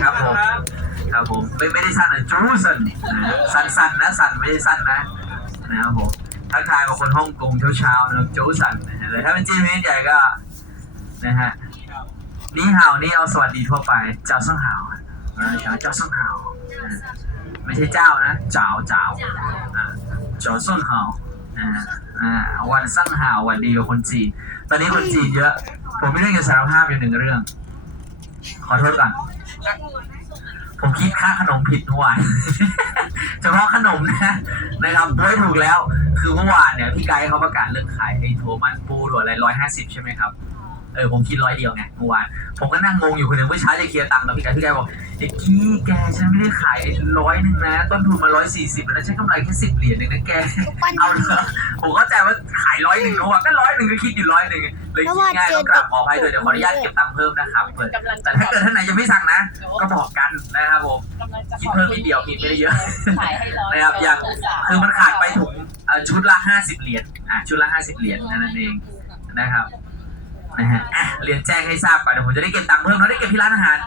ครับผมครับผมไม่ไม่ได้สั้นนะจูสันสั้นสั้นๆนะสั้นไม่ได้สั้นนะนะครับผมทักทายกับคนฮ่องกงเช้าๆนะครับจูสันนะฮะแต่ถ้าเป็นจีนเมนใหญ่ก็นะฮะนี่ฮาวนี่เอาสวัสดีทั่วไป เจ้าซ่งฮาวอ่าเจ้าซ่งฮาวอ่าไม่ใช่เจ้านะเจ้าเจ้าเจ้าซ่งฮาวอ่าอ่าวันซ่งฮาววันดีกับคนจีน ตอนนี้คนจีนเยอะ ผมไม่ได้จะสารภาพอยู่หนึ่งเรื่อง ขอโทษก่อน ผมคิดค่าขนมผิดเมื่อวานเฉพาะขนมนะนะครับด้วยถูกแล้ว คือเมื่อวานเนี่ยพี่ไกด์เขาประกาศเลิกขายไอ้โทมันปูหรืออะไรร้อยห้าสิบใช่ไหมครับ เออผมคิดร้อยเดียวไงเมื่อวานผมก็นั่งงงอยู่คนหนึ่งเมื่อเช้าจะเคลียร์ตังค์กับพี่ไกด์พี่ไกด์บอกไอ้กี้แกฉันไม่ได้ขายร้อยหนึ่งนะต้นทุนมาร้อยสี่สิบแล้วฉันกำไรแค่สิบเหรียญเองนะแกเอาเหรอผมเข้าใจว่าขายร้อยหนึ่งนะว่าก็ร้อยหนึ่งก็คิดอยู่ร้อยหนึ่งเลยคิดง่ายต้องกราบขออภัยด้วยเดี๋ยวขออนุญาตเก็บตังค์เพิ่มนะครับเผื่อแต่ถ้าเกิดท่านไหนยังไม่สั่งนะก็บอกกันนะครับผมกำลังจะคิดเพิ่มนิดเดียวคิดไม่ได้เยอะขายให้ร้อยนะครับอย่างคือมันขาดไปถุงเอ่อชุดละห้าสิบเหรียญอะชุดละห้าสิบเหรียญนั่นเองนะครับ นะฮะอะเรียนแจ้งให้ทราบก่อนเดี๋ยวผมจะได้เก็บตังค์เพิ่มเราได้เก็บที่ร้านอาหาร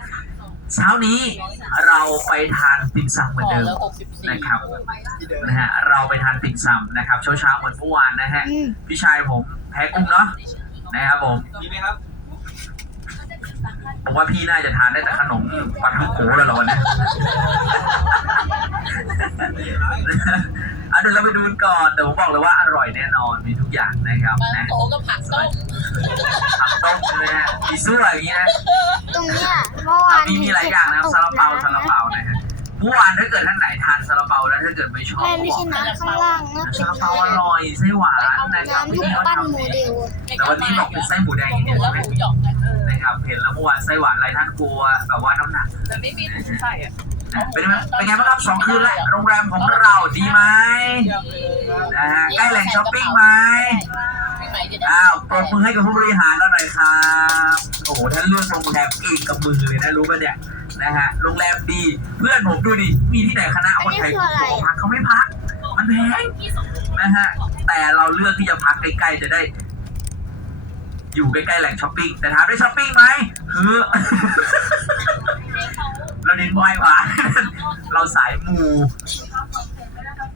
เช้านี้เราไปทานติ่มซำเหมือนเดิมละหกสิบสี่นะครับนะฮะเราไปทานติ่มซำนะครับเช้าเช้าๆเหมือนเมื่อวานนะฮะอืมพี่ชายผมแพ้กุ้งเนาะนะครับผมมีไหมครับผมว่าพี่น่าจะทานได้แต่ขนมปลาท่องโกแล้วเหรอวันนี้อะ เดี๋ยวเราไปดูกันก่อนแต่ผมบอกเลยว่าอร่อยแน่นอนมีทุกอย่างนะครับบางนะโตก็ผักต้มผักต้มใช่ไหมฮะมีซั่วอย่างนี้นะตรงเนี้ยเมื่อวานมีมีหลายอย่างนะครับซาลาเปาซาลาเปานะฮะเมื่อวานถ้าเกิดท่านไหนทานซาลาเปาแล้วถ้าเกิดไม่ชอบแม่ไม่ใช่น้ำข้างล่างนะซาลาเปาอร่อยไส้หวานนะครับน้ำวิลูกธีเขาปั้นทำโมเดลแต่วันนี้บอกเป็นไส้หมูแดงอย่างเดียวแล้ใช่วไหมหมูหยองกันเออนะครับเห็นแล้วเมื่อวานไส้หวานหลายท่านกลัวแบบว่าน้ำหนักแต่ไม่มีถุงใส่อะนะ เป็นไงเป็นไงบ้างครับสองคืนแล้วโรงแรมของเราดีไหมนะฮะใกล้แหล่งช้อปปิ้งไหมต่อ้าวปรบมือให้กับผู้บริหารเราหน่อยครับโอ้โหท่านเลือกโรงแรมเองกับมือเลยนะรู้ป่ะเนี่ยนะฮะโรงแรมดีเพื่อนผมดูดิมีที่ไหนคณะคนไทยพักเขาไม่พัก มันแพงนะฮะแต่เราเลือกที่จะพักใกล้ๆจะได้ อยู่ใกล้ๆแหล่งช้อปปิ้งแต่ถามได้ช้อปปิ้งไหมคือเราเน้นไหว้พระ เราสายมู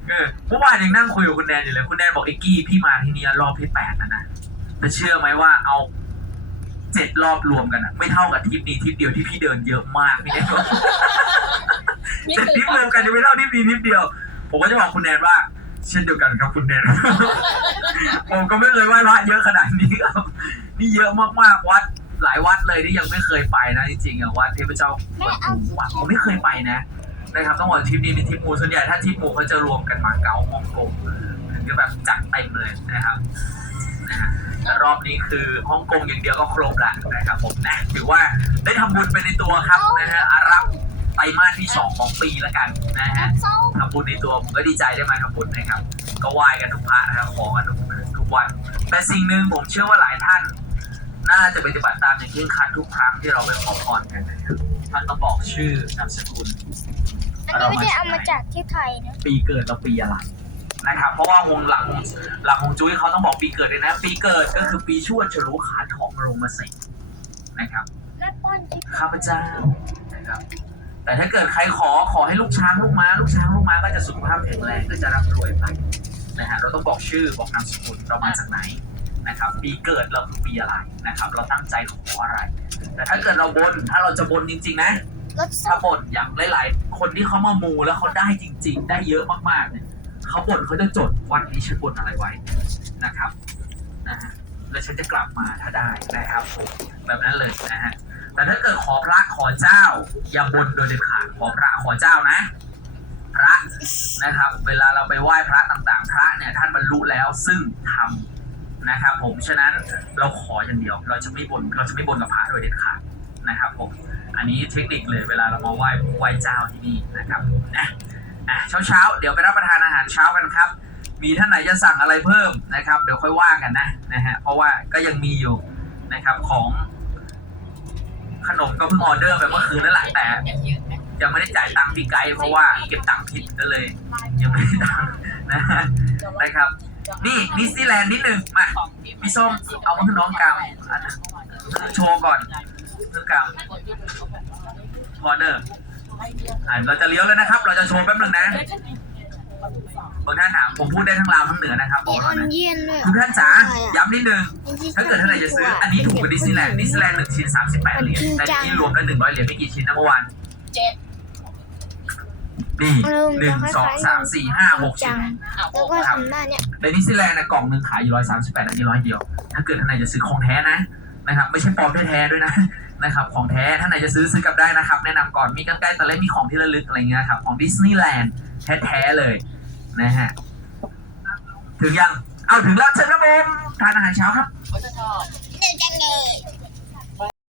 เออเมื่อวานยังนั่งคุยกับคุณแนนอยู่เลย คุณแนนบอกไอ้กี้พี่มาที่นี่รอบที่แปดนะนะแต่เชื่อไหมว่าเอาเจ็ดรอบรวมกันอะไม่เท่ากับทริปนี้ทริปเดียวที่พี่เดินเยอะมากพี่แนนบอกนี่เจ็ดคือทริปรวมกันจะไม่เท่าทริปนี้ทริปเดียว ผมก็จะบอกคุณแนนว่า เช่นเดียวกันครับคุณแนนผมก็ไม่เคยไหว้พระเยอะขนาดนี้ครับนี่เยอะมากๆวัดหลายวัดเลยที่ยังไม่เคยไปนะจริงๆอะวัดเทพเจ้าวัดหมูวัดผมไม่เคยไปนะ นะครับต้องบอกทริปนี้เป็นทริปหมูส่วนใหญ่ถ้าทริปหมูเขาจะรวมกันมาเก๊าฮ่องกงถึงจะแบบจัดเต็มเลยนะครับนะฮะแต่รอบนี้คือฮ่องกงอย่างเดียวก็ครบละนะครับผมนะถือว่าได้ทำบุญไปในตัวครับนะฮะอารับไตรมาสที่สองของปีแล้วกันนะฮะ ทำบุญในตัวผมก็ดีใจได้มาทำบุญนะครับ ก็ไหว้กันทุกพระนะครับขอกันทุกทุกวัน แต่สิ่งหนึ่งผมเชื่อว่าหลายท่าน น่าจะปฏิบัติตามอย่างเคร่งครัดทุกครั้งที่เราไปขอพรกันนะครับ ท่านต้องบอกชื่อนามสกุลอันนี้ไม่ได้เอามาจากที่ไทยนะปีเกิดเราปีอะไรนะครับ เพราะว่าวงหลังหลังของจุ้ยเขาต้องบอกปีเกิดเลยนะ ปีเกิดก็คือปีชวดฉลูขาทองลงมาเสกนะครับและป้อนที่ข้าพเจ้านะครับ แต่ถ้าเกิดใครขอขอให้ลูกช้างลูกม้า ลูกช้างลูกม้าก็จะสุขภาพแข็งแรงก็จะร่ำรวยไปนะฮะเราต้องบอกชื่อบอกนามสกุลเรามาจากไหนนะครับ ปีเกิดเราคือปีอะไรนะครับ เราตั้งใจขออะไร แต่ถ้าเกิดเราบนถ้าเราจะบนจริง ๆ นะรสส้ถ้ามบ่นอย่างหลาย ๆ คนที่เขามามูแล้วเขาได้จริง ๆ ได้เยอะมากๆเนี่ยเขาบ่นเขาจะจดวันนี้ฉันบ่นอะไรไว้นะครับนะฮะแล้วฉันจะกลับมาถ้าได้นะครับผมแบบนั้นเลยนะฮะแต่ถ้าเกิดขอพระขอเจ้า อย่าบ่นโดยเด็ดขาดขอพระขอเจ้านะ พระนะครับ เวลาเราไปไหว้พระต่างๆ พระเนี่ยท่านบรรลุแล้วซึ่งทำ นะครับผมฉะนั้นเราขออย่างเดียว เราจะไม่บ่นเราจะไม่บ่นกับพระโดยเด็ดขาดนะครับผมอันนี้เทคนิคเลยเวลาเรามาไหว้ไหว้เจ้าที่นี่นะครับนะอะเช้าเช้าเดี๋ยวไปรับประทานอาหารเช้ากันครับ มีท่านไหนจะสั่งอะไรเพิ่มนะครับ เดี๋ยวค่อยว่ากันนะนะฮะเพราะว่าก็ยังมีอยู่นะครับของขนมก็เพิ่งออเดอร์ไปเมื่อคืนนั่นแหละแต่ยังไม่ได้จ่ายตังค์พี่ไกด์เพราะว่าเก็บตังค์ผิดก็เลย ยังไม่ได้ตังค์นะนะครับ นี่นิสซีแลนด์นิดหนึ่งมาของที่พี่ส้มเอามาให้น้องกาวอันนั้นโชว์ก่อนน้องกาวคอร์เนอร์อ่าเราจะเลี้ยวแล้วนะครับ เราจะโชว์แป๊บนึงนะบางท่านถามผมพูดได้ทั้งลาวทั้งเหนือนะครับบมีอกอก่ออนนนะเยียนด้วยทุกท่านจ๋าอะไรอะย้ำนิดนึง ถ้าเกิดท่านไหนจะซื้อ อันนี้ถูกกว่าดิสนีย์แลนด์ดิสนีย์แลนด์หนึ่งชิ้นสามสิบแปดเหรียญแต่อันนี้รวมแล้วหนึ่งร้อยเหรียญไม่กี่ชิ้นนะเมื่อวานเจ็ด นี่อารมณ์หนึ่งจะคล้ายๆสองสามสี่ห้าหกจัชิ้นงอ้าวแล้วก็ทำหน้าเนี่ยในนิวซีแลนด์นะกล่องหนึ่งขายอยู่ร้อยสามสิบแปดอันนี้ร้อยเดียว ถ้าเกิดท่านไหนจะซื้อของแท้นะนะครับ ไม่ใช่ปลอมแท้ๆด้วยนะนะครับของแท้ท่านไหนจะซื้อซื้อกลับได้นะครับ แนะนำก่อนมีกันไกลแต่เล่มมีของที่ระลึกอะไรเงี้ยครับของดิสนีย์แลนด์แท้ๆเลยนะฮะถึงยังเอาถึงแล้วเชิญครับผมทานอาหารเช้าครับเขาจะชอบเดี๋ยวจังเลย